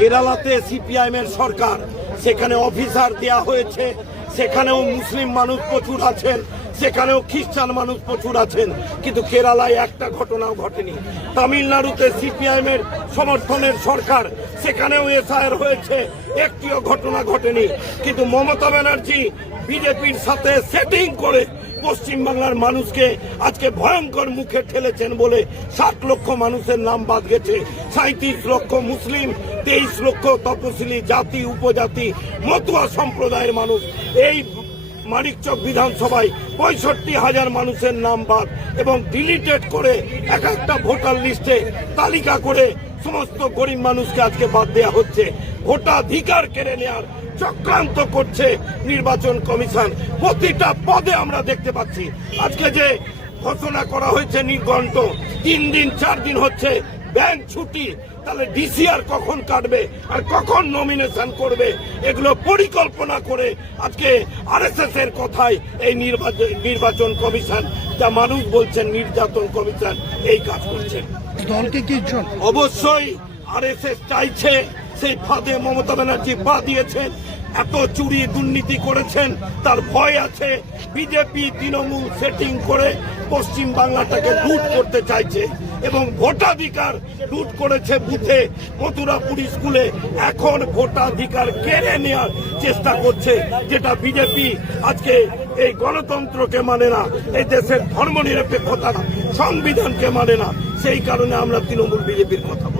কেরালাতে CPIM এর সরকার, সেখানে officer দেয়া হয়েছে, সেখানেও মুসলিম মানুষ প্রচুর আছেন, সেখানেও খ্রিস্টান মানুষ প্রচুর আছেন, কিন্তু কেরালায় একটা ঘটনাও ঘটেনি। তামিলনাড়ুতে সিপিআইএম এর সমর্থনের সরকার, সেখানেও এসআইআর হয়েছে, একটিও ঘটনা ঘটেনি। কিন্তু মমতা ব্যানার্জি বিজেপির সাথে সেটিং করে পশ্চিমবাংলার মানুষকে আজকে ভয়ঙ্কর মুখে ঠেলেছেন বলে 60 লক্ষ মানুষের নাম বাদ গেছে। 37 লক্ষ মুসলিম, 23 লক্ষ তপশিলি জাতি উপজাতি মতুয়া সম্প্রদায়ের মানুষ। এই মানিকচক বিধানসভায় 65,000 মানুষের নাম বাদ এবং ডিলিটেড করে এক একটা ভোটার লিস্টে তালিকা করে সমস্ত গরিব মানুষকে আজকে বাদ দেওয়া হচ্ছে। ভোটাধিকার কেড়ে নেওয়ার চক্রান্ত করছে নির্বাচন কমিশন। প্রতিটা পদে আমরা দেখতে পাচ্ছি। আজকে যে ঘোষণা করা হয়েছে নির্ঘণ্ট 3 দিন 4 দিন হচ্ছে ব্যাংক ছুটি, তাহলে ডিসিআর কখন কাটবে আর কখন নমিনেশন করবে, এগুলো পরিকল্পনা করে আজকে আরএসএস এর কথায় এই নির্বাচন কমিশন, যা মানুষ বলছেন নির্যাতন কমিশন, এই কাজ করছে। দলকে কি অবশ্যই আরএসএস চাইছে, সেই ফাঁদে মমতা ব্যানার্জি পা দিয়েছেন। এত চুরি দুর্নীতি করেছেন, তার ভয় আছে। বিজেপি তৃণমূল সেটিং করে পশ্চিম বাংলাটাকে লুট করতে চাইছে এবং ভোটাধিকার লুট করেছে বুথে, মথুরাপুরি স্কুলে। এখন ভোটাধিকার কেড়ে নেওয়ার চেষ্টা করছে, যেটা বিজেপি আজকে এই গণতন্ত্রকে মানে না, এই দেশের ধর্মনিরপেক্ষতা সংবিধানকে মানে না। সেই কারণে আমরা তৃণমূল বিজেপির কথা বলি।